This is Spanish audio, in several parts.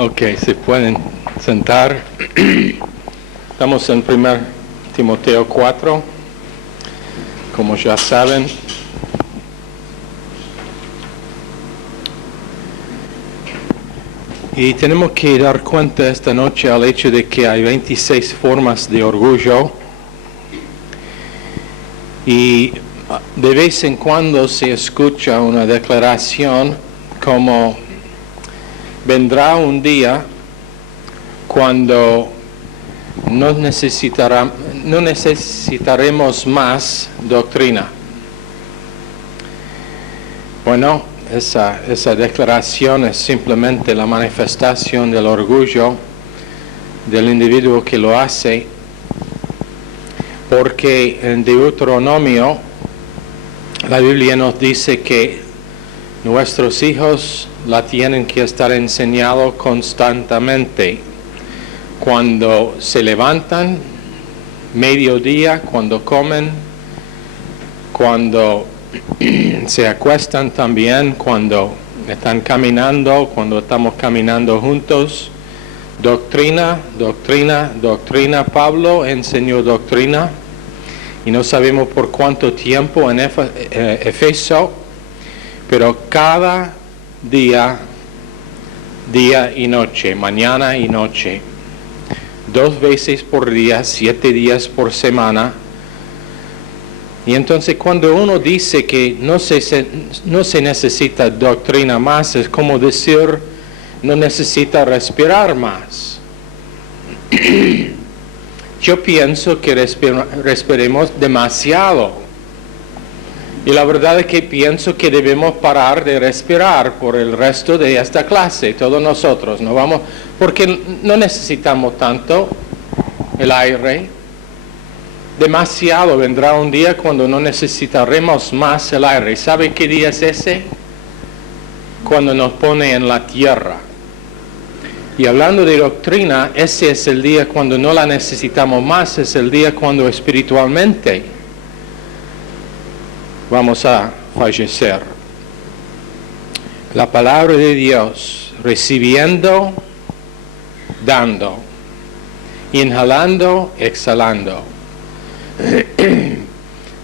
Ok, se pueden sentar. Estamos en 1 Timoteo 4, como ya saben. Y tenemos que dar cuenta esta noche al hecho de que hay 26 formas de orgullo. Y de vez en cuando se escucha una declaración como: vendrá un día cuando no necesitaremos más doctrina. Bueno, esa declaración es simplemente la manifestación del orgullo del individuo que lo hace, porque en Deuteronomio la Biblia nos dice que nuestros hijos la tienen que estar enseñados constantemente. Cuando se levantan, mediodía, cuando comen, cuando se acuestan también, cuando están caminando, cuando estamos caminando juntos. Doctrina, doctrina, doctrina. Pablo enseñó doctrina y no sabemos por cuánto tiempo en Éfeso, pero cada día y noche, mañana y noche, 2 veces por día, 7 días por semana. Y entonces cuando uno dice que no se necesita doctrina más, es como decir no necesita respirar más. Yo pienso que respiremos demasiado. Y la verdad es que pienso que debemos parar de respirar por el resto de esta clase, todos nosotros. No vamos, porque no necesitamos tanto el aire. Demasiado. Vendrá un día cuando no necesitaremos más el aire. ¿Sabe qué día es ese? Cuando nos pone en la tierra. Y hablando de doctrina, ese es el día cuando no la necesitamos más. Es el día cuando espiritualmente vamos a fallecer. La palabra de Dios, recibiendo, dando, inhalando, exhalando.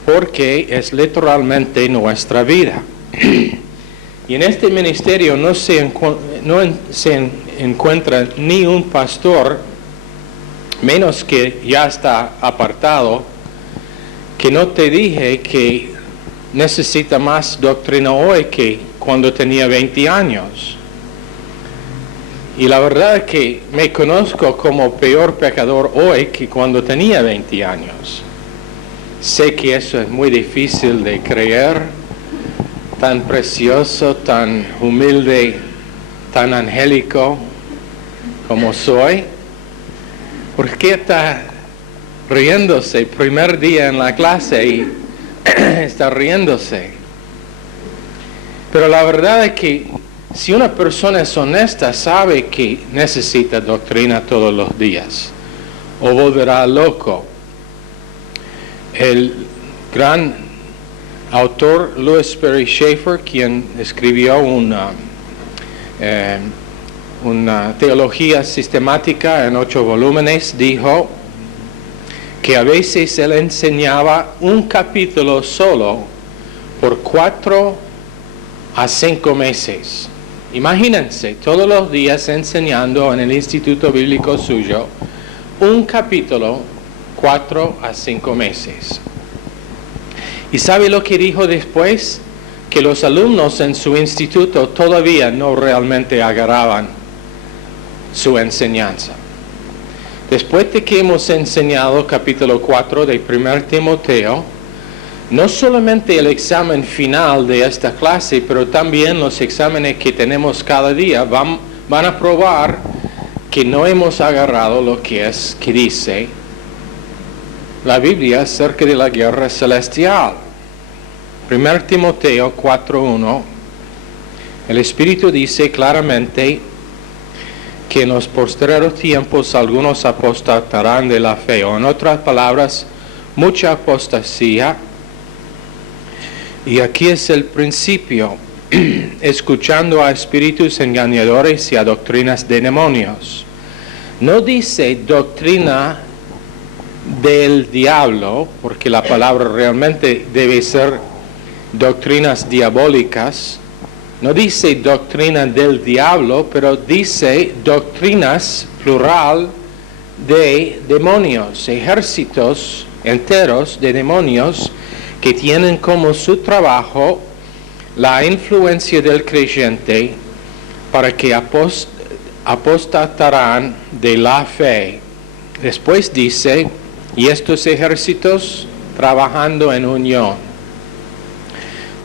Porque es literalmente nuestra vida. Y en este ministerio no se encuentra ni un pastor, menos que ya está apartado, que no te dije que necesita más doctrina hoy que cuando tenía 20 años. Y la verdad es que me conozco como peor pecador hoy que cuando tenía 20 años. Sé que eso es muy difícil de creer, tan precioso, tan humilde, tan angélico como soy. ¿Por qué está riéndose? Primer día en la clase y está riéndose. Pero la verdad es que si una persona es honesta, sabe que necesita doctrina todos los días, o volverá loco. El gran autor Louis Sperry Chafer, quien escribió una teología sistemática en 8 volúmenes, dijo que a veces él enseñaba un capítulo solo por 4 a 5 meses. Imagínense, todos los días enseñando en el instituto bíblico suyo un capítulo 4 a 5 meses. ¿Y sabe lo que dijo después? Que los alumnos en su instituto todavía no realmente agarraban su enseñanza. Después de que hemos enseñado capítulo 4 de 1 Timoteo, no solamente el examen final de esta clase, pero también los exámenes que tenemos cada día van a probar que no hemos agarrado lo que dice la Biblia acerca de la guerra celestial. 1 Timoteo 4:1, el Espíritu dice claramente que en los postreros tiempos algunos apostatarán de la fe, o en otras palabras, mucha apostasía. Y aquí es el principio. escuchando a espíritus engañadores y a doctrinas de demonios. No dice doctrina del diablo, porque la palabra realmente debe ser doctrinas diabólicas. No dice doctrina del diablo, pero dice doctrinas, plural, de demonios, ejércitos enteros de demonios que tienen como su trabajo la influencia del creyente para que apostatarán de la fe. Después dice, y estos ejércitos trabajando en unión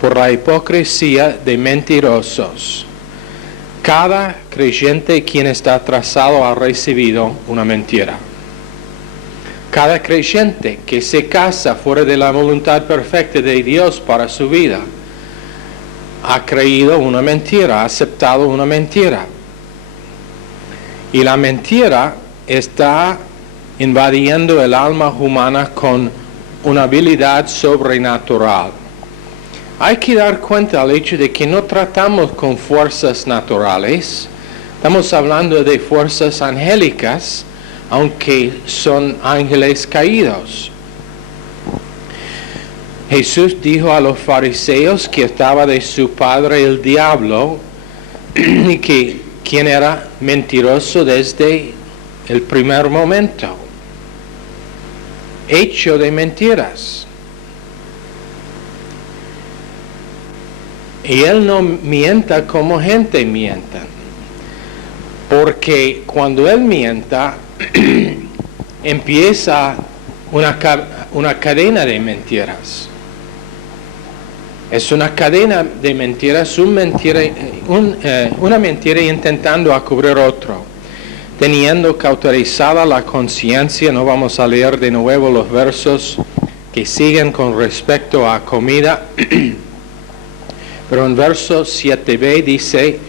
por la hipocresía de mentirosos. Cada creyente quien está atrasado ha recibido una mentira. Cada creyente que se casa fuera de la voluntad perfecta de Dios para su vida ha creído una mentira, ha aceptado una mentira. Y la mentira está invadiendo el alma humana con una habilidad sobrenatural. Hay que dar cuenta al hecho de que no tratamos con fuerzas naturales, estamos hablando de fuerzas angélicas, aunque son ángeles caídos. Jesús dijo a los fariseos que estaba de su padre el diablo y que quien era mentiroso desde el primer momento, hecho de mentiras. Y él no mienta como gente mienta, porque cuando él mienta empieza una cadena de mentiras. Es una cadena de mentiras, una mentira intentando a cubrir otro. Teniendo cauterizada la conciencia, no vamos a leer de nuevo los versos que siguen con respecto a comida, pero en verso 7b dice,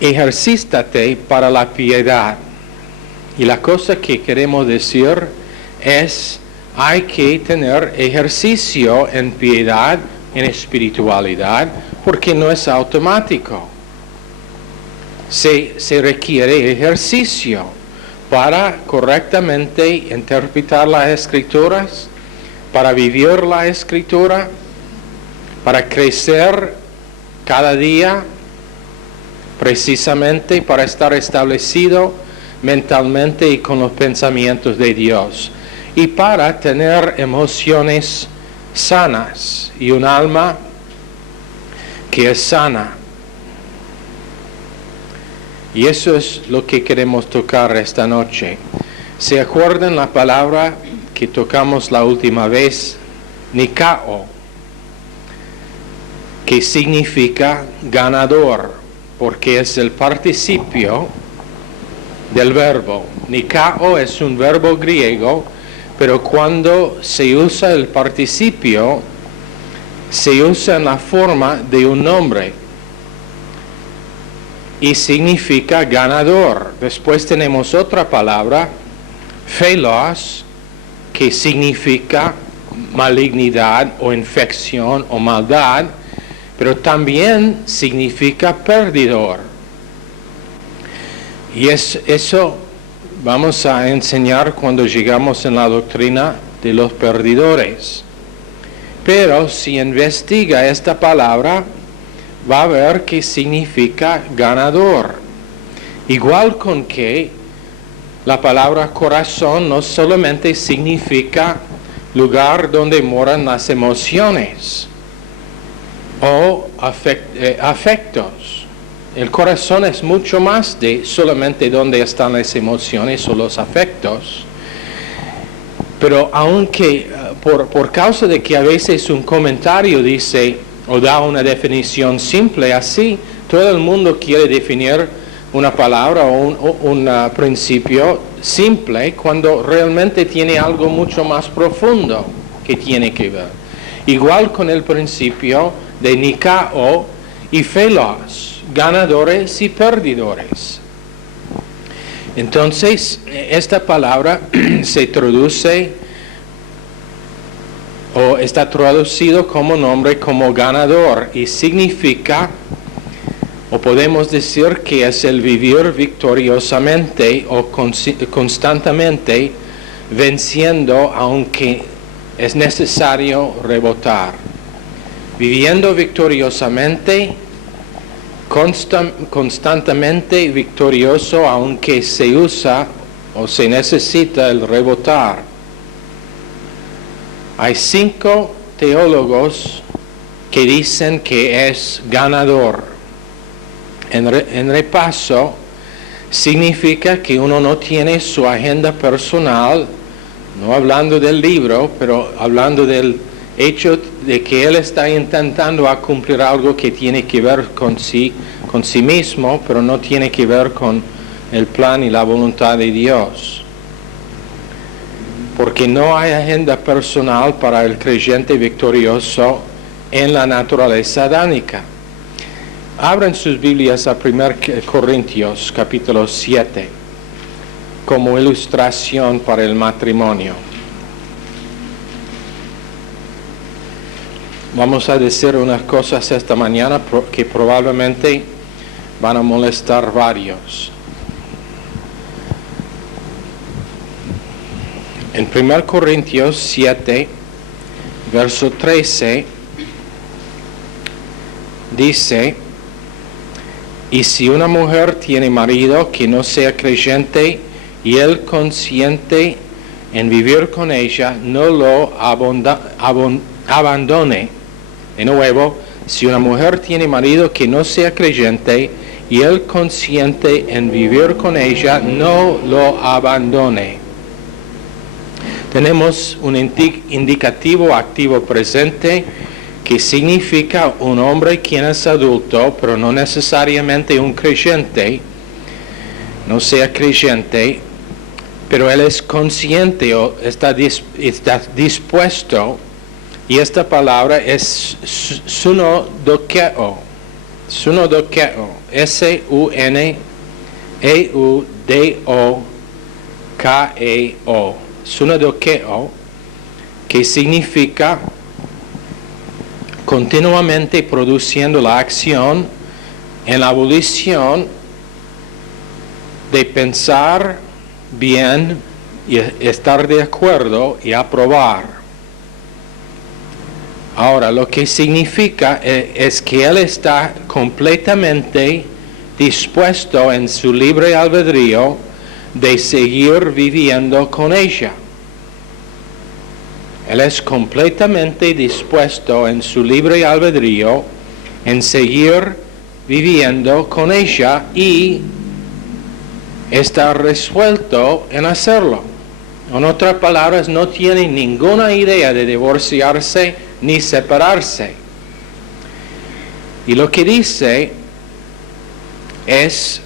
ejercítate para la piedad. Y la cosa que queremos decir es, hay que tener ejercicio en piedad, en espiritualidad, porque no es automático. Se requiere ejercicio para correctamente interpretar las escrituras, para vivir la escritura, para crecer cada día, precisamente para estar establecido mentalmente y con los pensamientos de Dios, y para tener emociones sanas y un alma que es sana. Y eso es lo que queremos tocar esta noche. ¿Se acuerdan la palabra que tocamos la última vez? Nikao, que significa ganador, porque es el participio del verbo. Nikao es un verbo griego, pero cuando se usa el participio, se usa en la forma de un nombre y significa ganador. Después tenemos otra palabra, phelos, que significa malignidad o infección o maldad, pero también significa perdidor. Y eso vamos a enseñar cuando llegamos en la doctrina de los perdidores. Pero si investiga esta palabra, va a ver que significa ganador. Igual con que la palabra corazón no solamente significa lugar donde moran las emociones o afectos. El corazón es mucho más de solamente donde están las emociones o los afectos. Pero aunque por causa de que a veces un comentario dice o da una definición simple así, todo el mundo quiere definir una palabra o un principio simple cuando realmente tiene algo mucho más profundo que tiene que ver. Igual con el principio de Nikao y Phelos, ganadores y perdidores. Entonces, esta palabra se traduce o está traducido como nombre como ganador y significa, o podemos decir que es el vivir victoriosamente o constantemente venciendo aunque es necesario rebotar. Viviendo victoriosamente, constantemente victorioso aunque se usa o se necesita el rebotar. Hay 5 teólogos que dicen que es ganador. En repaso, significa que uno no tiene su agenda personal, no hablando del libro, pero hablando del hecho de que él está intentando cumplir algo que tiene que ver con sí mismo, pero no tiene que ver con el plan y la voluntad de Dios. Porque no hay agenda personal para el creyente victorioso en la naturaleza adánica. Abran sus Biblias a 1 Corintios capítulo 7 como ilustración para el matrimonio. Vamos a decir unas cosas esta mañana que probablemente van a molestar varios. En 1 Corintios 7, verso 13, dice: y si una mujer tiene marido que no sea creyente y él consiente en vivir con ella, no lo abandone. De nuevo, si una mujer tiene marido que no sea creyente y él consiente en vivir con ella, no lo abandone. Tenemos un indicativo activo presente que significa un hombre quien es adulto, pero no necesariamente un creyente, no sea creyente, pero él es consciente o está dispuesto, y esta palabra es sunodokeo, S-U-N-E-U-D-O-K-E-O, sunodokeo, que significa continuamente produciendo la acción en la volición de pensar bien y estar de acuerdo y aprobar. Ahora, lo que significa es que él está completamente dispuesto en su libre albedrío de seguir viviendo con ella. Él es completamente dispuesto en su libre albedrío en seguir viviendo con ella y está resuelto en hacerlo. En otras palabras, no tiene ninguna idea de divorciarse ni separarse. Y lo que dice es,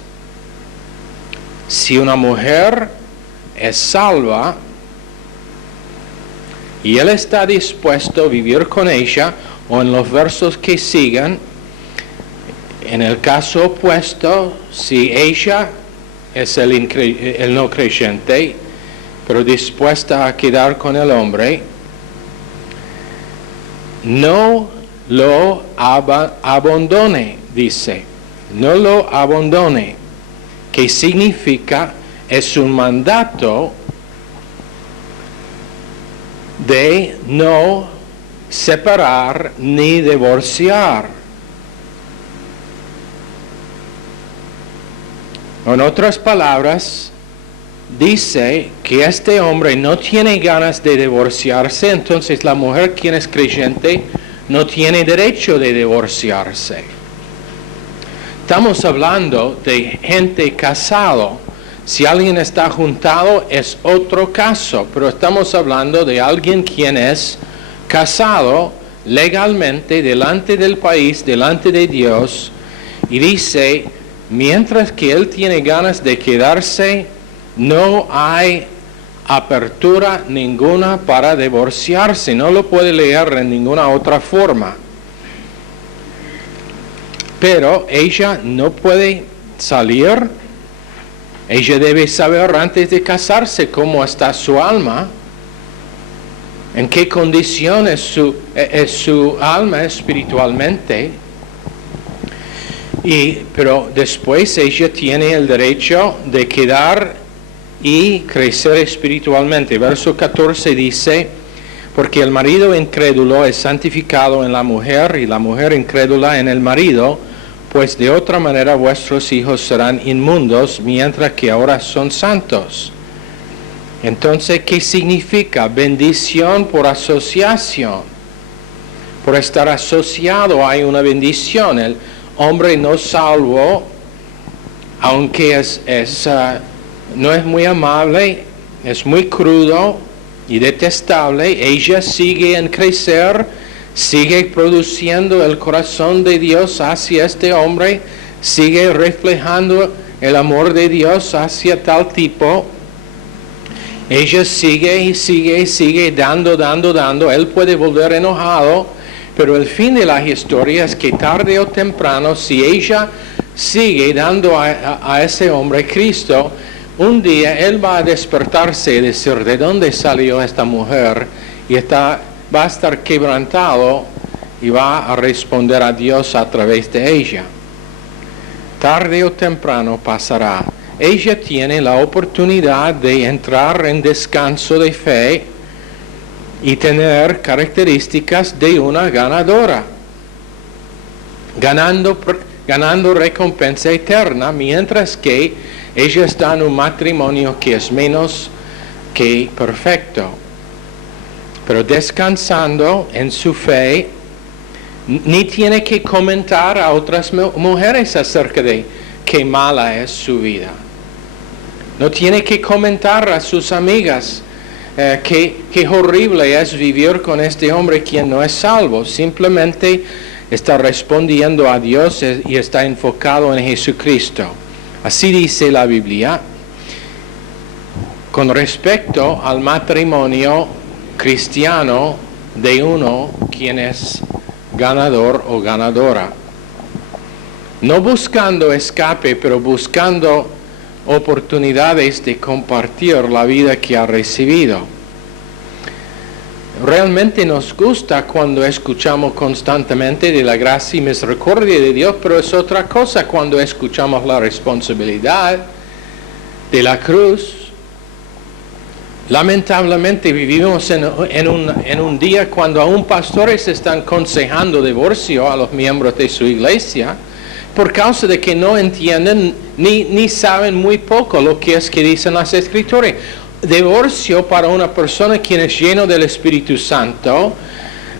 si una mujer es salva, y él está dispuesto a vivir con ella, o en los versos que sigan, en el caso opuesto, si ella es el no creyente, pero dispuesta a quedar con el hombre, no lo abandone, dice, no lo abandone, que significa, es un mandato de no separar ni divorciar. En otras palabras, dice que este hombre no tiene ganas de divorciarse, entonces la mujer quien es creyente no tiene derecho de divorciarse. Estamos hablando de gente casado. Si alguien está juntado es otro caso, pero estamos hablando de alguien quien es casado legalmente delante del país, delante de Dios, y dice, mientras que él tiene ganas de quedarse, no hay apertura ninguna para divorciarse, no lo puede leer en ninguna otra forma. Pero ella no puede salir. Ella debe saber antes de casarse cómo está su alma. en qué condición es su alma espiritualmente. Pero después ella tiene el derecho de quedar y crecer espiritualmente. Verso 14 dice, porque el marido incrédulo es santificado en la mujer y la mujer incrédula en el marido, pues de otra manera vuestros hijos serán inmundos, mientras que ahora son santos. Entonces, ¿qué significa? Bendición por asociación. Por estar asociado hay una bendición. El hombre no salvo, aunque no es muy amable, es muy crudo y detestable, ella sigue en crecer, sigue produciendo el corazón de Dios hacia este hombre, sigue reflejando el amor de Dios hacia tal tipo. Ella sigue y sigue y sigue dando. Él puede volver enojado, pero el fin de la historia es que tarde o temprano, si ella sigue dando a ese hombre Cristo, un día él va a despertarse y decir, ¿de dónde salió esta mujer? Y va a estar quebrantado y va a responder a Dios a través de ella. Tarde o temprano pasará. Ella tiene la oportunidad de entrar en descanso de fe y tener características de una ganadora, ganando recompensa eterna, mientras que ella está en un matrimonio que es menos que perfecto. Pero descansando en su fe, ni tiene que comentar a otras mujeres acerca de qué mala es su vida. No tiene que comentar a sus amigas qué horrible es vivir con este hombre quien no es salvo. Simplemente está respondiendo a Dios y está enfocado en Jesucristo. Así dice la Biblia. Con respecto al matrimonio cristiano de uno quien es ganador o ganadora. No buscando escape, pero buscando oportunidades de compartir la vida que ha recibido. Realmente nos gusta cuando escuchamos constantemente de la gracia y misericordia de Dios, pero es otra cosa cuando escuchamos la responsabilidad de la cruz. Lamentablemente vivimos en un día cuando aún pastores están aconsejando divorcio a los miembros de su iglesia, por causa de que no entienden ni saben muy poco lo que es que dicen las Escrituras. Divorcio para una persona quien es lleno del Espíritu Santo,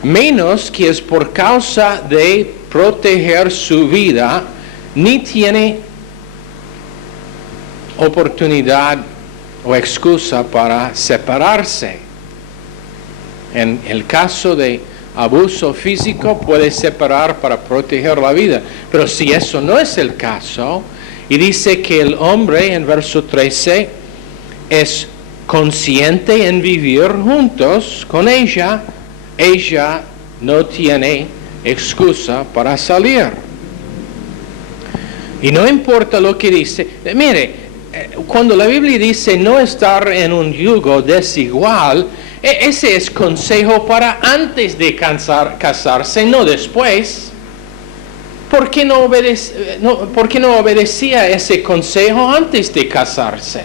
menos que es por causa de proteger su vida, ni tiene oportunidad o excusa para separarse. En el caso de abuso físico puede separar para proteger la vida, pero si eso no es el caso, y dice que el hombre en verso 13 es consciente en vivir juntos con ella no tiene excusa para salir. Y no importa lo que dice, mire, cuando la Biblia dice no estar en un yugo desigual, ese es consejo para antes de casarse, no después. ¿Por qué no obedecía ese consejo antes de casarse?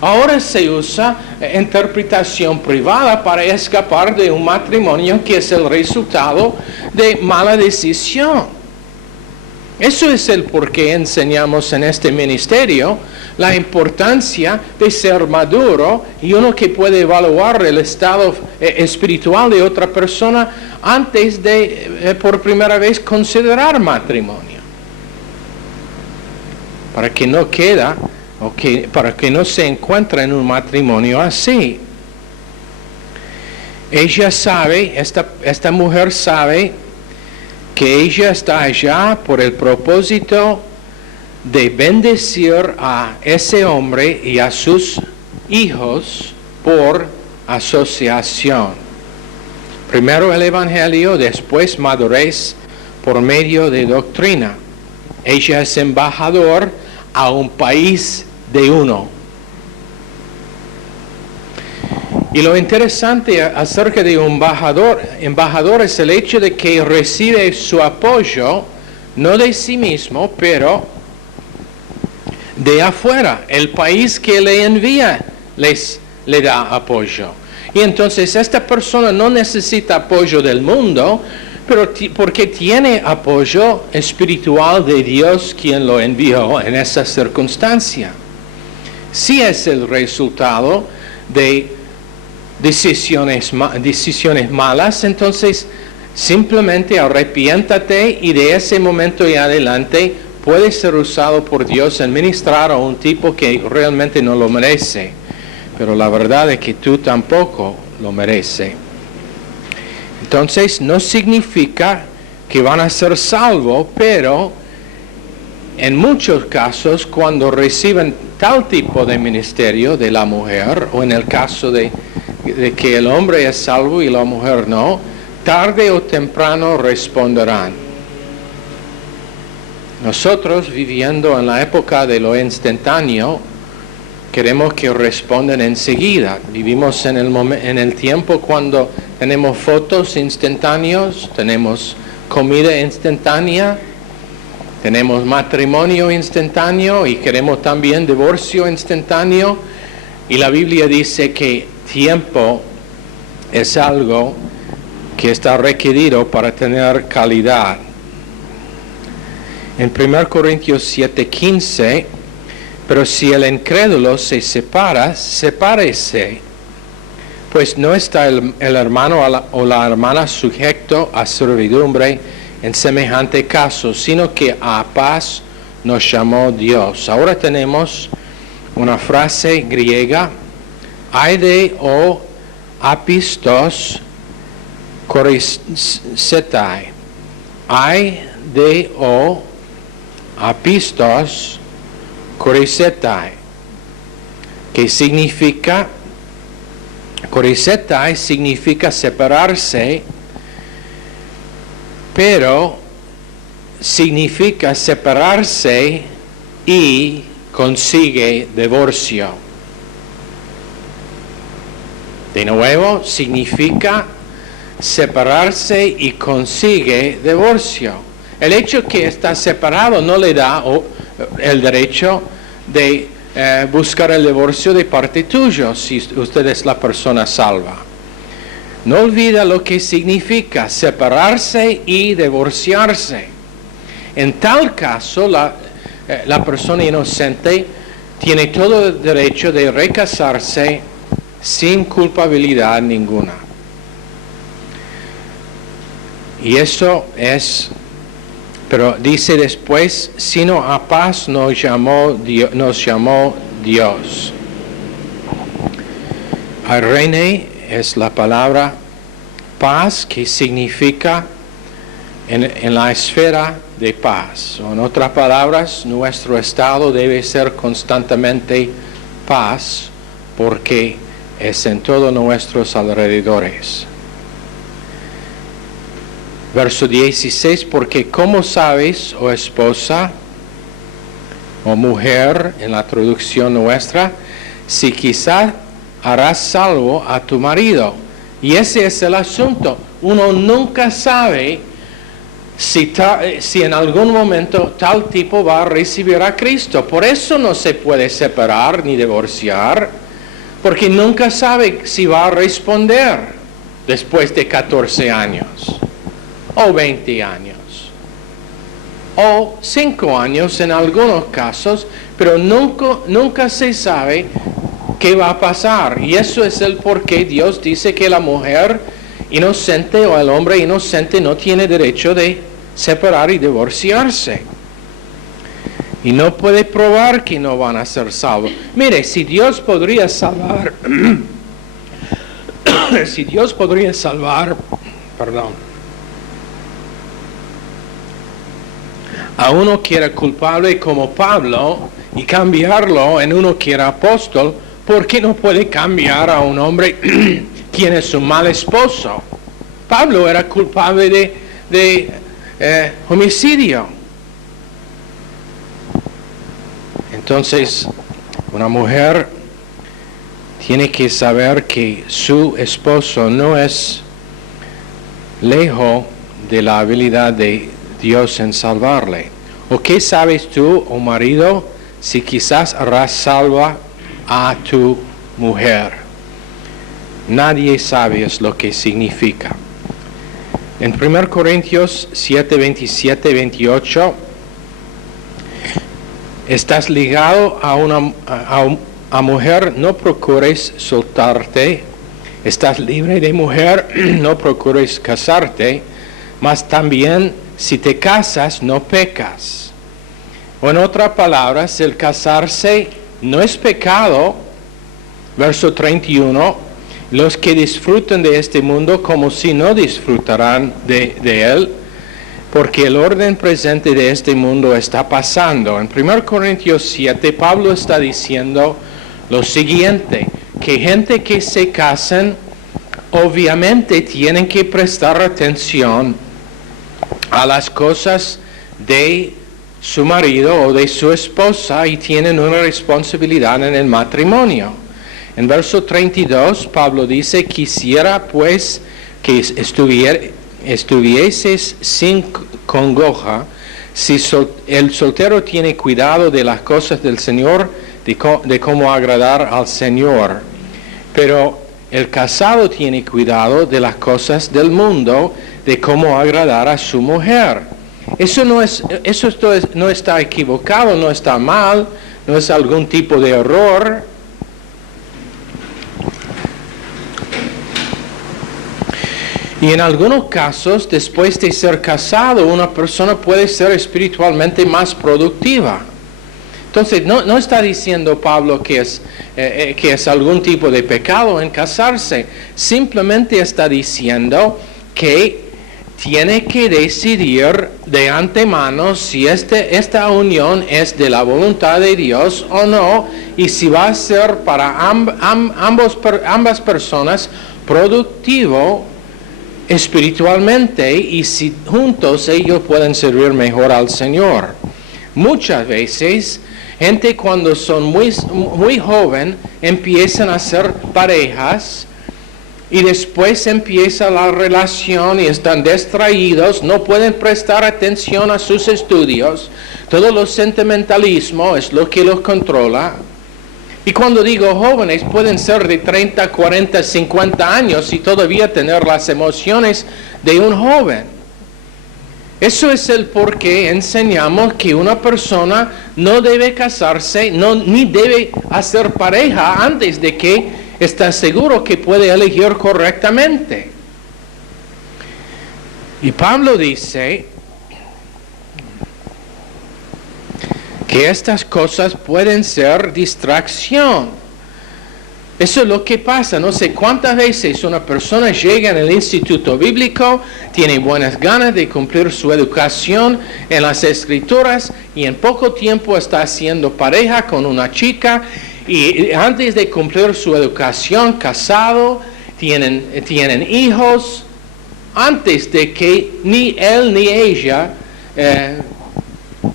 Ahora se usa interpretación privada para escapar de un matrimonio que es el resultado de mala decisión. Eso es el por qué enseñamos en este ministerio la importancia de ser maduro y uno que puede evaluar el estado espiritual de otra persona antes de por primera vez considerar matrimonio. Para que no para que no se encuentre en un matrimonio así. Ella sabe, esta mujer sabe que ella está allá por el propósito de bendecir a ese hombre y a sus hijos por asociación. Primero el evangelio, después madurez por medio de doctrina. Ella es embajador a un país de uno. Y lo interesante acerca de un embajador es el hecho de que recibe su apoyo, no de sí mismo, pero de afuera. El país que le envía le da apoyo. Y entonces esta persona no necesita apoyo del mundo, pero porque tiene apoyo espiritual de Dios quien lo envió en esa circunstancia. Si es el resultado de decisiones malas, entonces simplemente arrepiéntate y de ese momento y adelante puede ser usado por Dios en ministrar a un tipo que realmente no lo merece. Pero la verdad es que tú tampoco lo mereces. Entonces no significa que van a ser salvos, pero en muchos casos cuando reciben tal tipo de ministerio de la mujer, o en el caso de que el hombre es salvo y la mujer no, tarde o temprano responderán. Nosotros, viviendo en la época de lo instantáneo, queremos que respondan enseguida. Vivimos en el tiempo cuando tenemos fotos instantáneos, tenemos comida instantánea, tenemos matrimonio instantáneo y queremos también divorcio instantáneo. Y la Biblia dice que tiempo es algo que está requerido para tener calidad. En 1 Corintios 7:15, pero si el incrédulo se separa, sepárese, pues no está el hermano o la hermana sujeto a servidumbre en semejante caso, sino que a paz nos llamó Dios. Ahora tenemos una frase griega, aide o apistos korisetai. Aide o apistos korisetai. ¿Qué significa? Korisetai significa separarse, pero significa separarse y consigue divorcio. De nuevo, significa separarse y consigue divorcio. El hecho que está separado no le da el derecho de buscar el divorcio de parte tuya si usted es la persona salva. No olvida lo que significa separarse y divorciarse. En tal caso, la persona inocente tiene todo el derecho de recasarse sin culpabilidad ninguna. Y eso es, pero dice después, sino a paz nos llamó Dios. Irene es la palabra paz que significa en la esfera de paz. O en otras palabras, nuestro estado debe ser constantemente paz porque es en todos nuestros alrededores. Verso 16, porque como sabes, oh esposa, o mujer, en la traducción nuestra, si quizás harás salvo a tu marido. Y ese es el asunto. Uno nunca sabe si en algún momento tal tipo va a recibir a Cristo. Por eso no se puede separar ni divorciar, porque nunca sabe si va a responder después de 14 años, o 20 años, o 5 años en algunos casos, pero nunca se sabe qué va a pasar. Y eso es el por qué Dios dice que la mujer inocente o el hombre inocente no tiene derecho de separar y divorciarse. Y no puede probar que no van a ser salvos. Mire, si Dios podría salvar, a uno que era culpable como Pablo y cambiarlo en uno que era apóstol, ¿por qué no puede cambiar a un hombre quien es un mal esposo? Pablo era culpable de homicidio. Entonces, una mujer tiene que saber que su esposo no es lejos de la habilidad de Dios en salvarle. ¿O qué sabes tú, oh marido, si quizás harás salva a tu mujer? Nadie sabe es lo que significa. En 1 Corintios 7, 27, 28, estás ligado a mujer, no procures soltarte. Estás libre de mujer, no procures casarte. Mas también, si te casas, no pecas. O en otras palabras, el casarse no es pecado. Verso 31, los que disfrutan de este mundo como si no disfrutarán de él, porque el orden presente de este mundo está pasando. En 1 Corintios 7, Pablo está diciendo lo siguiente, que gente que se casan, obviamente tienen que prestar atención a las cosas de su marido o de su esposa y tienen una responsabilidad en el matrimonio. En verso 32, Pablo dice, quisiera pues que estuvieses sin congoja, si el soltero tiene cuidado de las cosas del Señor, de cómo agradar al Señor. Pero el casado tiene cuidado de las cosas del mundo, de cómo agradar a su mujer. Eso no está equivocado, no está mal, no es algún tipo de error. Y en algunos casos, después de ser casado, una persona puede ser espiritualmente más productiva. Entonces, no está diciendo Pablo que es algún tipo de pecado en casarse. Simplemente está diciendo que tiene que decidir de antemano si esta unión es de la voluntad de Dios o no, y si va a ser para ambas personas productivo espiritualmente, y si juntos ellos pueden servir mejor al Señor. Muchas veces, gente cuando son muy joven, empiezan a ser parejas, y después empieza la relación y están distraídos, no pueden prestar atención a sus estudios, todo lo sentimentalismo es lo que los controla. Y cuando digo jóvenes, pueden ser de 30, 40, 50 años y todavía tener las emociones de un joven. Eso es el por qué enseñamos que una persona no debe casarse, ni debe hacer pareja antes de que está seguro que puede elegir correctamente. Y Pablo dice que estas cosas pueden ser distracción. Eso es lo que pasa. No sé cuántas veces una persona llega en el instituto bíblico, tiene buenas ganas de cumplir su educación en las escrituras y en poco tiempo está haciendo pareja con una chica, y antes de cumplir su educación, casado, tienen hijos, antes de que ni él ni ella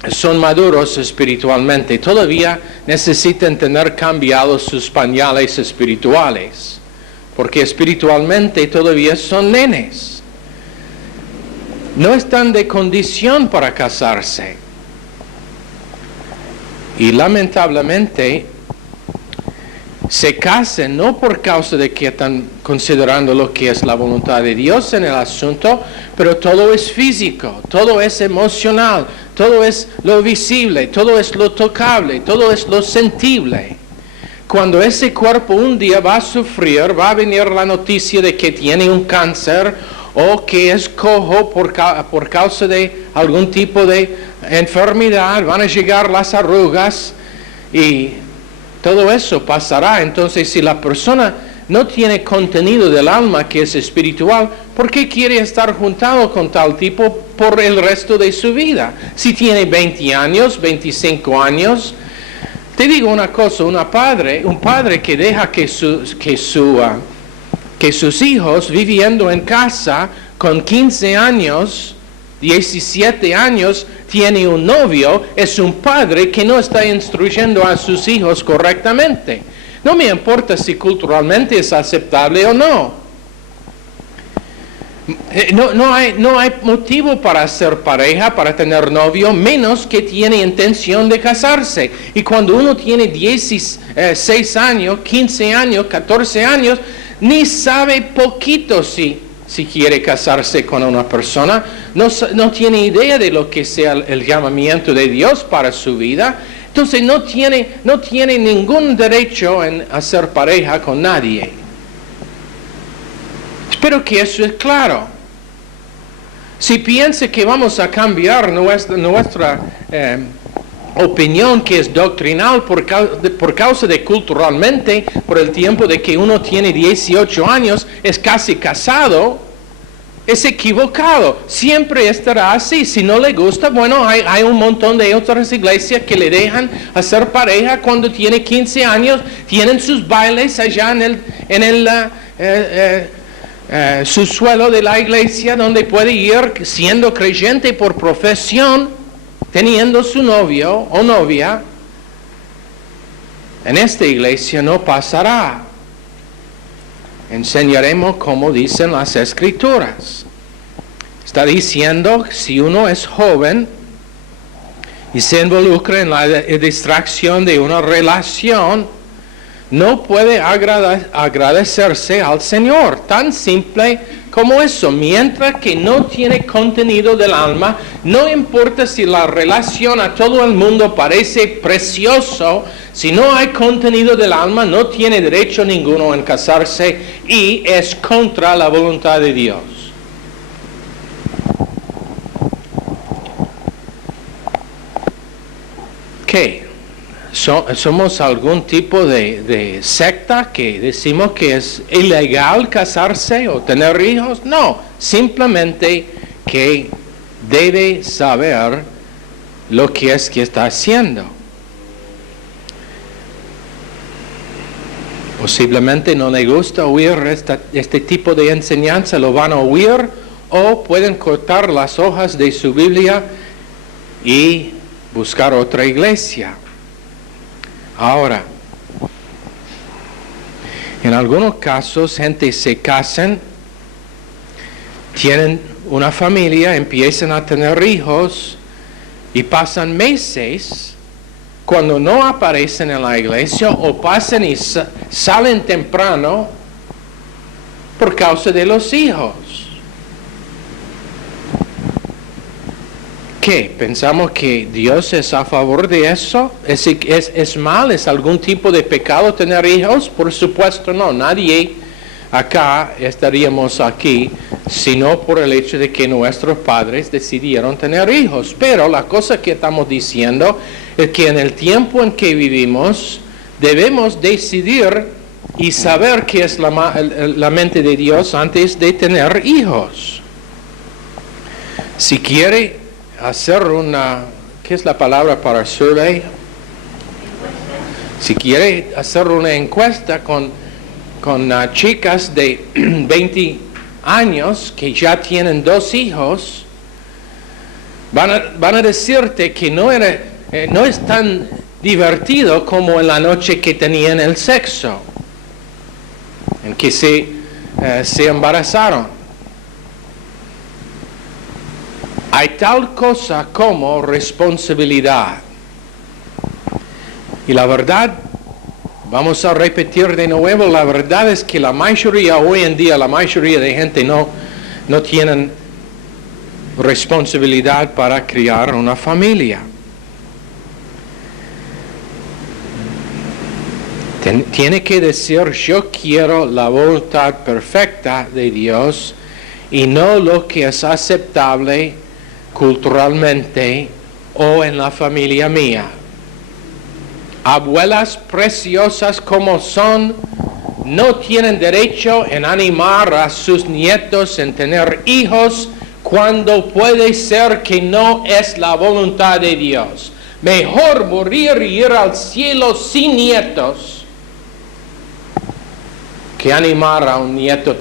son maduros espiritualmente. Todavía necesitan tener cambiados sus pañales espirituales, porque espiritualmente todavía son nenes. No están de condición para casarse. Y lamentablemente se casan no por causa de que están considerando lo que es la voluntad de Dios en el asunto, pero todo es físico, todo es emocional, todo es lo visible, todo es lo tocable, todo es lo sentible. Cuando ese cuerpo un día va a sufrir, va a venir la noticia de que tiene un cáncer o que es cojo por causa de algún tipo de enfermedad, van a llegar las arrugas y todo eso pasará. Entonces, si la persona no tiene contenido del alma que es espiritual, ¿por qué quiere estar juntado con tal tipo por el resto de su vida? Si tiene 20 años, 25 años, te digo una cosa, un padre que deja que sus hijos viviendo en casa con 15 años, 17 años, tiene un novio, es un padre que no está instruyendo a sus hijos correctamente. No me importa si culturalmente es aceptable o no. No hay motivo para ser pareja, para tener novio, menos que tiene intención de casarse. Y cuando uno tiene 16 años, 15 años, 14 años, ni sabe poquito si quiere casarse con una persona, no tiene idea de lo que sea el llamamiento de Dios para su vida. Entonces no tiene ningún derecho en hacer pareja con nadie. Espero que eso es claro. Si piensa que vamos a cambiar nuestra opinión que es doctrinal por causa de culturalmente, por el tiempo de que uno tiene 18 años, es casi casado, es equivocado. Siempre estará así. Si no le gusta, bueno, hay un montón de otras iglesias que le dejan hacer pareja cuando tiene 15 años, tienen sus bailes allá en el subsuelo de la iglesia, donde puede ir siendo creyente por profesión, teniendo su novio o novia. En esta iglesia no pasará. Enseñaremos como dicen las Escrituras. Está diciendo, si uno es joven y se involucra en la distracción de una relación, no puede agradecerse al Señor. Tan simple como eso. Mientras que no tiene contenido del alma, no importa si la relación a todo el mundo parece precioso, si no hay contenido del alma, no tiene derecho ninguno en casarse y es contra la voluntad de Dios. ¿Qué? ¿Somos algún tipo de secta que decimos que es ilegal casarse o tener hijos? No, simplemente que debe saber lo que es que está haciendo. Posiblemente no le gusta oír este tipo de enseñanza, lo van a oír, o pueden cortar las hojas de su Biblia y buscar otra iglesia. Ahora, en algunos casos, gente se casan, tienen una familia, empiezan a tener hijos y pasan meses cuando no aparecen en la iglesia o pasan y salen temprano por causa de los hijos. ¿Qué? ¿Pensamos que Dios es a favor de eso? ¿Es mal? ¿Es algún tipo de pecado tener hijos? Por supuesto no. Nadie acá estaríamos aquí sino por el hecho de que nuestros padres decidieron tener hijos. Pero la cosa que estamos diciendo es que en el tiempo en que vivimos debemos decidir y saber qué es la mente de Dios antes de tener hijos. Si quiere hacer ¿qué es la palabra para survey? Si quiere hacer una encuesta con chicas de 20 años que ya tienen 2 hijos, van a decirte que no es tan divertido como en la noche que tenían el sexo, en que se embarazaron. Hay tal cosa como responsabilidad. Y la verdad, vamos a repetir de nuevo, la verdad es que la mayoría hoy en día, la mayoría de gente no tienen responsabilidad para criar una familia. Tiene que decir, yo quiero la voluntad perfecta de Dios y no lo que es aceptable culturalmente o en la familia mía. Abuelas preciosas como son, no tienen derecho en animar a sus nietos en tener hijos cuando puede ser que no es la voluntad de Dios. Mejor morir y ir al cielo sin nietos que animar a un nieto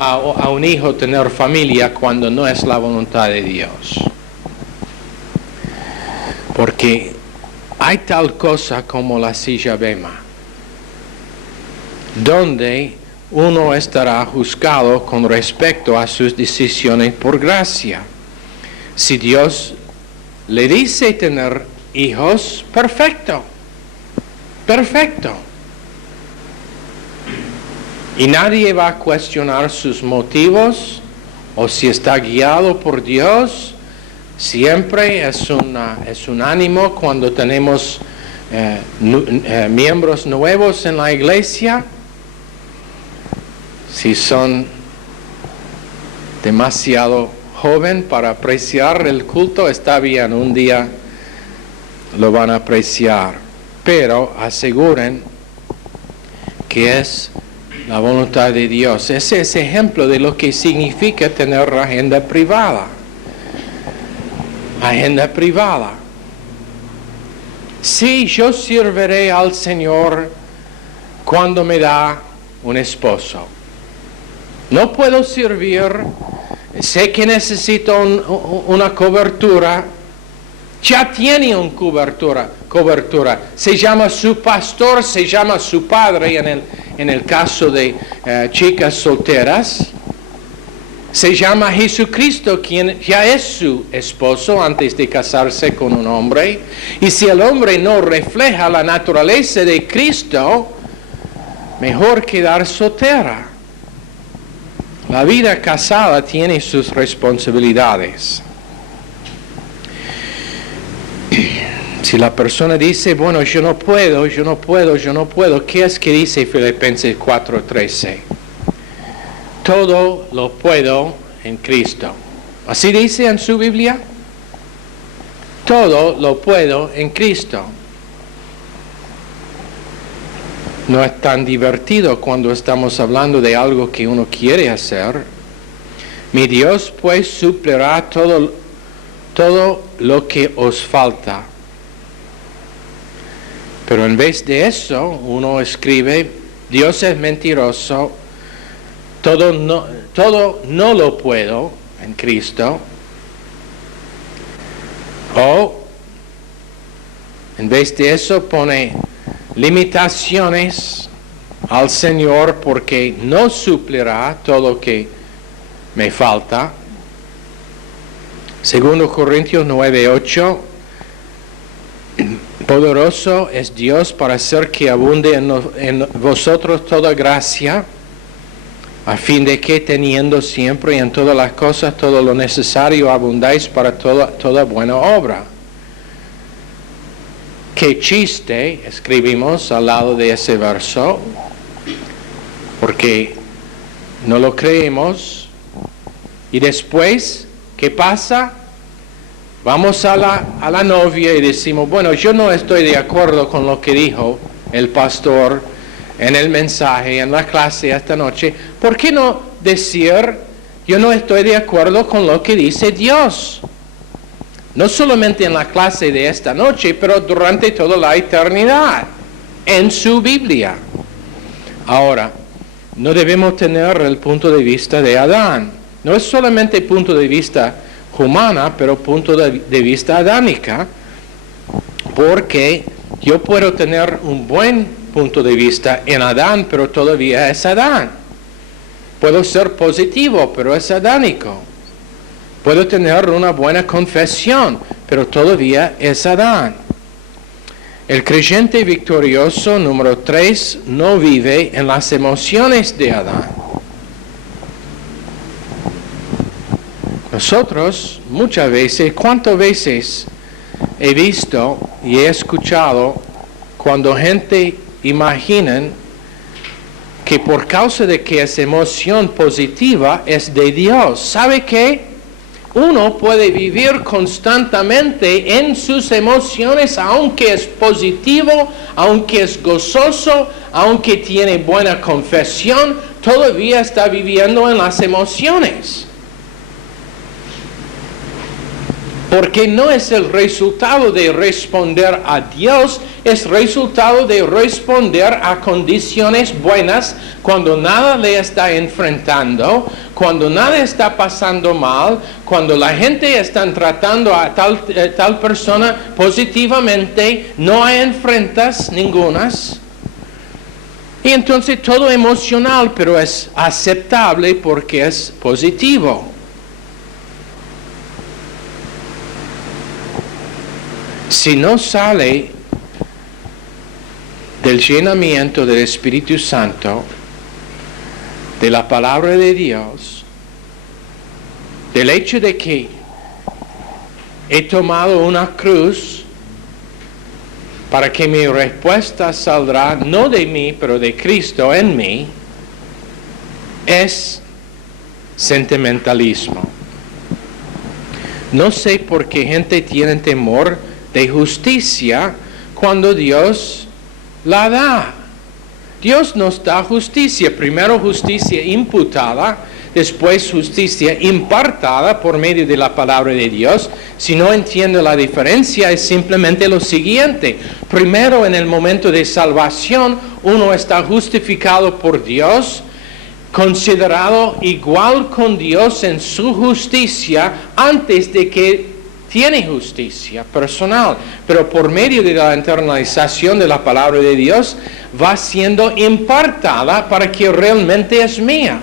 a un hijo tener familia cuando no es la voluntad de Dios. Porque hay tal cosa como la silla bema. donde uno estará juzgado con respecto a sus decisiones por gracia. Si Dios le dice tener hijos, perfecto, perfecto. Y nadie va a cuestionar sus motivos o si está guiado por Dios. Siempre es un ánimo cuando tenemos miembros nuevos en la iglesia. Si son demasiado joven para apreciar el culto, está bien, un día lo van a apreciar. Pero aseguren que es la voluntad de Dios. Ese es ejemplo de lo que significa tener agenda privada. Agenda privada. Sí, yo serviré al Señor cuando me da un esposo. No puedo servir, sé que necesito una cobertura. Ya tiene una cobertura. Se llama su pastor, se llama su padre en el caso de chicas solteras. Se llama Jesucristo, quien ya es su esposo antes de casarse con un hombre. Y si el hombre no refleja la naturaleza de Cristo, mejor quedar soltera. La vida casada tiene sus responsabilidades. Si la persona dice, bueno, yo no puedo, ¿qué es que dice Filipenses 4:13? Todo lo puedo en Cristo. ¿Así dice en su Biblia? Todo lo puedo en Cristo. No es tan divertido cuando estamos hablando de algo que uno quiere hacer. Mi Dios pues suplirá todo lo que os falta. Pero en vez de eso, uno escribe, Dios es mentiroso, todo no lo puedo en Cristo. O, en vez de eso, pone limitaciones al Señor porque no suplirá todo lo que me falta. 2 Corintios 9:8. Poderoso es Dios para hacer que abunde en vosotros toda gracia, a fin de que teniendo siempre en todas las cosas todo lo necesario abundáis para toda buena obra. Qué chiste escribimos al lado de ese verso, porque no lo creemos. Y después, ¿qué pasa? Vamos a la novia y decimos, bueno, yo no estoy de acuerdo con lo que dijo el pastor en el mensaje, en la clase esta noche. ¿Por qué no decir, yo no estoy de acuerdo con lo que dice Dios? No solamente en la clase de esta noche, pero durante toda la eternidad, en su Biblia. Ahora, no debemos tener el punto de vista de Adán. No es solamente el punto de vista humana, pero punto de vista adánica, porque yo puedo tener un buen punto de vista en Adán, pero todavía es Adán. Puedo ser positivo, pero es adánico. Puedo tener una buena confesión, pero todavía es Adán. El creyente victorioso número 3 no vive en las emociones de Adán. Nosotros muchas veces, ¿cuántas veces he visto y he escuchado cuando gente imagina que por causa de que esa emoción positiva es de Dios? ¿Sabe qué? Uno puede vivir constantemente en sus emociones, aunque es positivo, aunque es gozoso, aunque tiene buena confesión, todavía está viviendo en las emociones. Porque no es el resultado de responder a Dios, es resultado de responder a condiciones buenas cuando nada le está enfrentando, cuando nada está pasando mal, cuando la gente está tratando a tal persona positivamente, no hay enfrentas ningunas. Y entonces todo emocional, pero es aceptable porque es positivo. Si no sale del llenamiento del Espíritu Santo, de la palabra de Dios, del hecho de que he tomado una cruz para que mi respuesta saldrá no de mí, pero de Cristo en mí, es sentimentalismo. No sé por qué gente tiene temor de justicia cuando Dios la da. Dios nos da justicia, primero justicia imputada, después justicia impartada por medio de la palabra de Dios. Si no entiende la diferencia, es simplemente lo siguiente. Primero, en el momento de salvación, uno está justificado por Dios, considerado igual con Dios en su justicia antes de que tiene justicia personal, pero por medio de la internalización de la palabra de Dios va siendo impartada para que realmente es mía.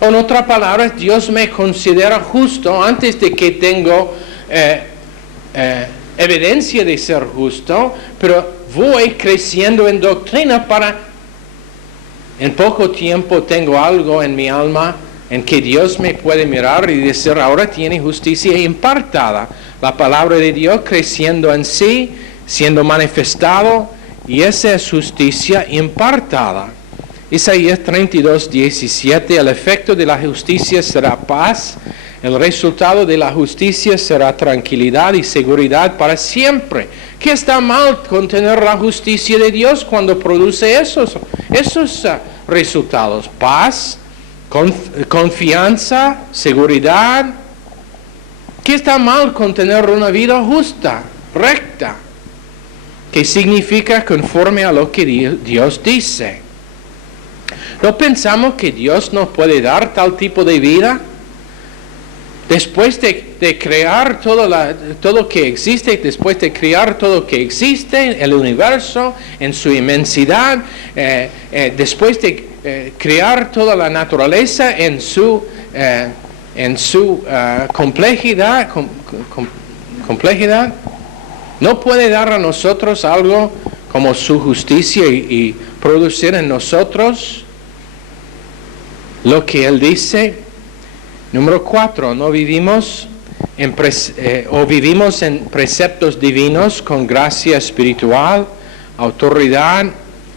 En otras palabras, Dios me considera justo antes de que tengo evidencia de ser justo, pero voy creciendo en doctrina para en poco tiempo tengo algo en mi alma en que Dios me puede mirar y decir, ahora tiene justicia impartada. La palabra de Dios creciendo en sí, siendo manifestado, y esa es justicia impartada. Isaías 32:17, el efecto de la justicia será paz, el resultado de la justicia será tranquilidad y seguridad para siempre. ¿Qué está mal con tener la justicia de Dios cuando produce esos resultados? Paz, confianza, seguridad. ¿Qué está mal con tener una vida justa, recta? ¿Qué significa conforme a lo que Dios dice? ¿No pensamos que Dios nos puede dar tal tipo de vida? Después de crear todo lo que existe, después de crear todo lo que existe, el universo en su inmensidad, después de crear toda la naturaleza en su complejidad, ¿no puede dar a nosotros algo como su justicia y producir en nosotros lo que Él dice? Número 4, no vivimos vivimos en preceptos divinos con gracia espiritual, autoridad,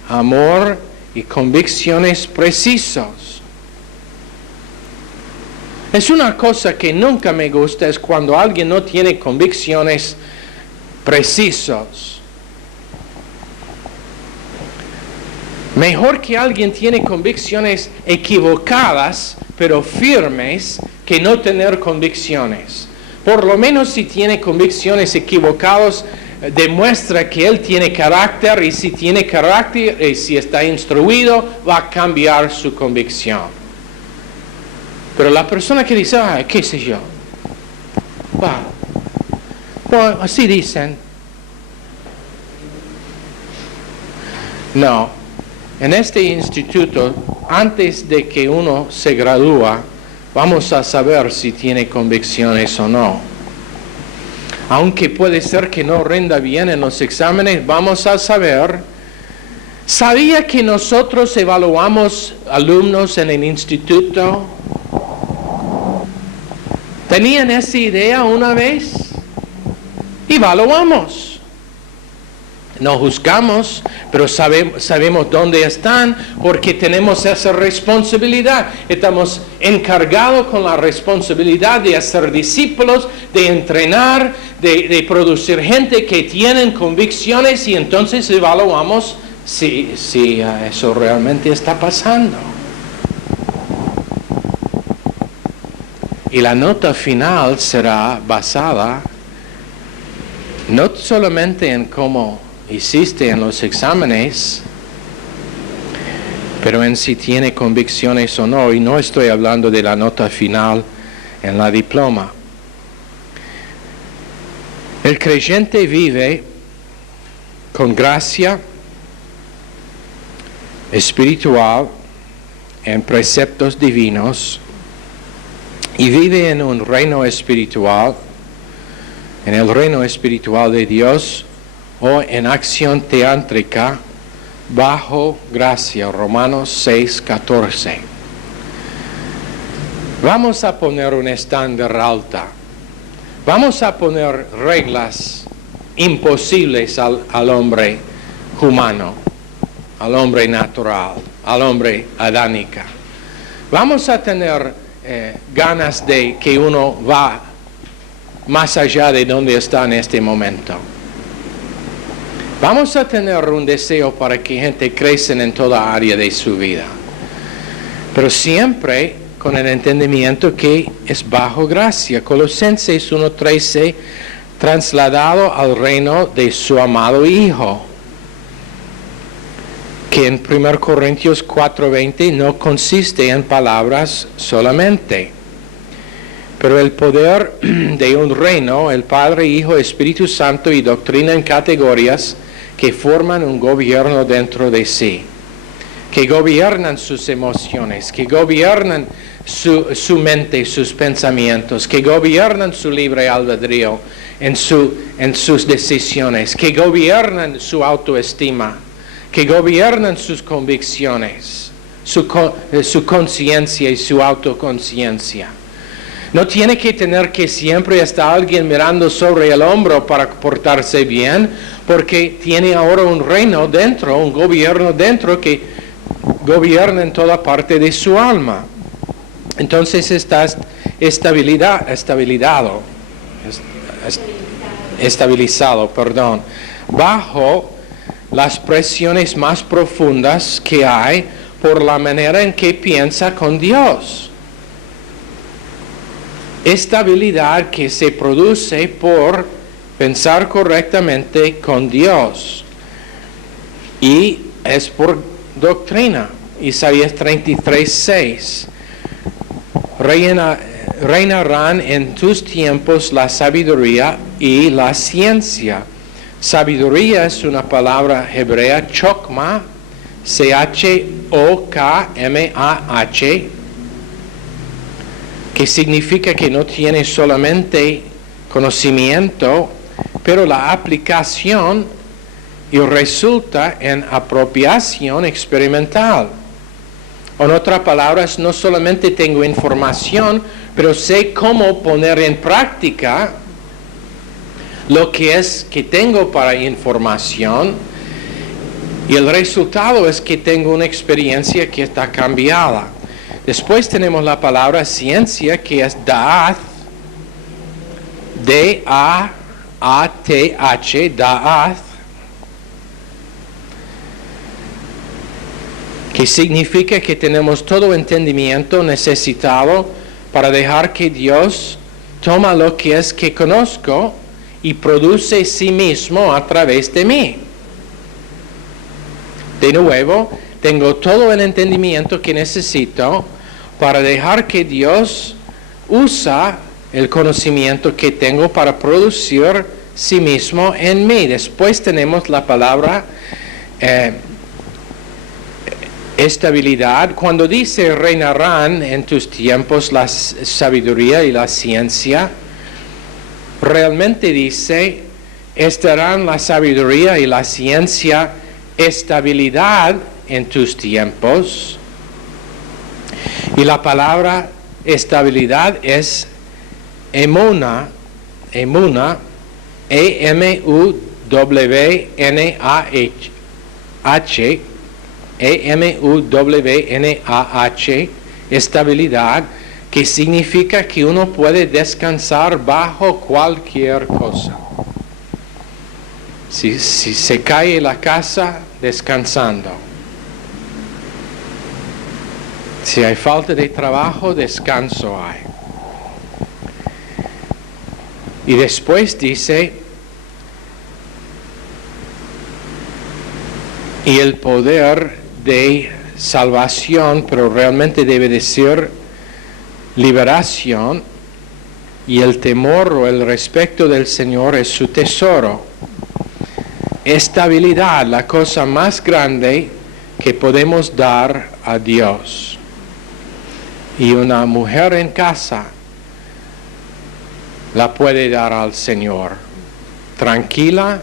amor y convicciones precisos. Es una cosa que nunca me gusta, es cuando alguien no tiene convicciones precisos. Mejor que alguien tiene convicciones equivocadas, pero firmes, que no tener convicciones. Por lo menos si tiene convicciones equivocadas, demuestra que él tiene carácter, y si tiene carácter y si está instruido, va a cambiar su convicción. Pero la persona que dice, qué sé yo, pues así dicen. No. En este instituto, antes de que uno se gradúa, vamos a saber si tiene convicciones o no. Aunque puede ser que no rinda bien en los exámenes, vamos a saber. ¿Sabía que nosotros evaluamos alumnos en el instituto? ¿Tenían esa idea una vez? Evaluamos. No juzgamos, pero sabemos dónde están porque tenemos esa responsabilidad. Estamos encargados con la responsabilidad de hacer discípulos, de entrenar, de producir gente que tienen convicciones, y entonces evaluamos si eso realmente está pasando. Y la nota final será basada no solamente en cómo hiciste en los exámenes, pero en si tiene convicciones o no. Y no estoy hablando de la nota final en la diploma. El creyente vive con gracia espiritual en preceptos divinos y vive en un reino espiritual, en el reino espiritual de Dios o en acción teántrica bajo gracia. Romanos 6:14. Vamos a poner un estándar alto. Vamos a poner reglas imposibles al hombre humano, al hombre natural, al hombre adánica. Vamos a tener ganas de que uno va más allá de donde está en este momento. Vamos a tener un deseo para que gente crezca en toda área de su vida, pero siempre con el entendimiento que es bajo gracia. Colosenses 1:13, trasladado al reino de su amado Hijo, que en 1 Corintios 4:20 no consiste en palabras solamente, pero el poder de un reino, el Padre, Hijo, Espíritu Santo y doctrina en categorías que forman un gobierno dentro de sí, que gobiernan sus emociones, que gobiernan su mente, sus pensamientos, que gobiernan su libre albedrío en sus decisiones, que gobiernan su autoestima, que gobiernan sus convicciones, su conciencia y su autoconciencia. No tiene que tener que siempre estar alguien mirando sobre el hombro para portarse bien, porque tiene ahora un reino dentro, un gobierno dentro que gobierna en toda parte de su alma. Entonces está estabilizado, bajo las presiones más profundas que hay por la manera en que piensa con Dios. Estabilidad que se produce por pensar correctamente con Dios. Y es por doctrina. Isaías 33:6. Reinarán en tus tiempos la sabiduría y la ciencia. Sabiduría es una palabra hebrea, chokmah, C-H-O-K-M-A-H, que significa que no tiene solamente conocimiento, pero la aplicación y resulta en apropiación experimental. En otras palabras, no solamente tengo información, pero sé cómo poner en práctica lo que es que tengo para información, y el resultado es que tengo una experiencia que está cambiada. Después tenemos la palabra ciencia, que es da'ath, D-A-A-T-H, da'ath, que significa que tenemos todo entendimiento necesitado para dejar que Dios toma lo que es que conozco y produce sí mismo a través de mí. De nuevo, tengo todo el entendimiento que necesito para dejar que Dios usa el conocimiento que tengo para producir sí mismo en mí. Después tenemos la palabra estabilidad. Cuando dice reinarán en tus tiempos la sabiduría y la ciencia, realmente dice estarán la sabiduría y la ciencia, estabilidad en tus tiempos. Y la palabra estabilidad es emuna, E-M-U-W-N-A-H, E-M-U-W-N-A-H, estabilidad, que significa que uno puede descansar bajo cualquier cosa. Si se cae la casa, descansando. Si hay falta de trabajo, descanso hay. Y después dice, y el poder de salvación, pero realmente debe decir liberación, y el temor o el respeto del Señor es su tesoro. Estabilidad, la cosa más grande que podemos dar a Dios. Y una mujer en casa la puede dar al Señor, tranquila,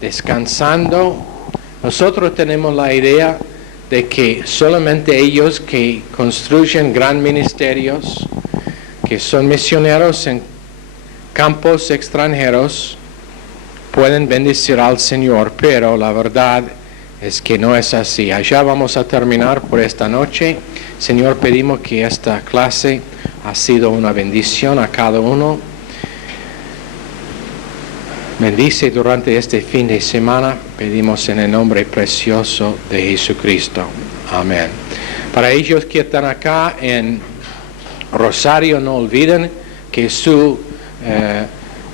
descansando. Nosotros tenemos la idea de que solamente ellos que construyen gran ministerios, que son misioneros en campos extranjeros, pueden bendecir al Señor, pero la verdad es que no es así. Allá vamos a terminar por esta noche. Señor, pedimos que esta clase ha sido una bendición a cada uno. Bendice durante este fin de semana, pedimos en el nombre precioso de Jesucristo. Amén. Para ellos que están acá en Rosario, no olviden que su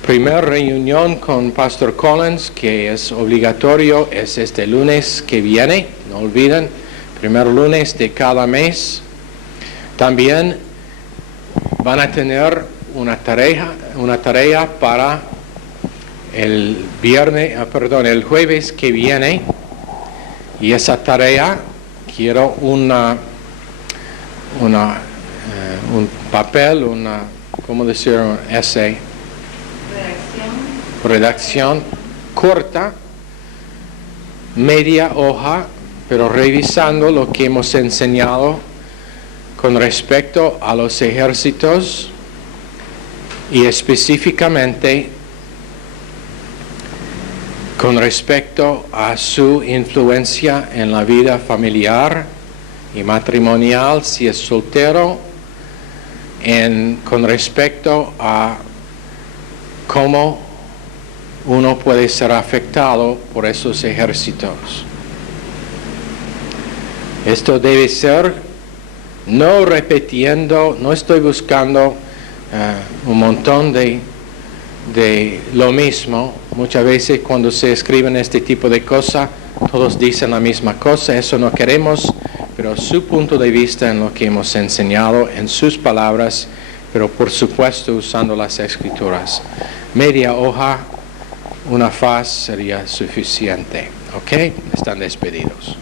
primera reunión con Pastor Collins, que es obligatorio, es este lunes que viene. No olviden, primer lunes de cada mes. También van a tener una tarea para el jueves que viene, y esa tarea quiero un papel, ¿cómo decir? Un essay. Redacción corta, media hoja, pero revisando lo que hemos enseñado con respecto a los ejércitos y específicamente con respecto a su influencia en la vida familiar y matrimonial, si es soltero, con respecto a cómo uno puede ser afectado por esos ejércitos. Esto debe ser no repitiendo, no estoy buscando un montón de lo mismo. Muchas veces cuando se escriben este tipo de cosas, todos dicen la misma cosa. Eso no queremos, pero su punto de vista en lo que hemos enseñado, en sus palabras, pero por supuesto usando las escrituras. Media hoja, una faz sería suficiente. ¿Ok? Están despedidos.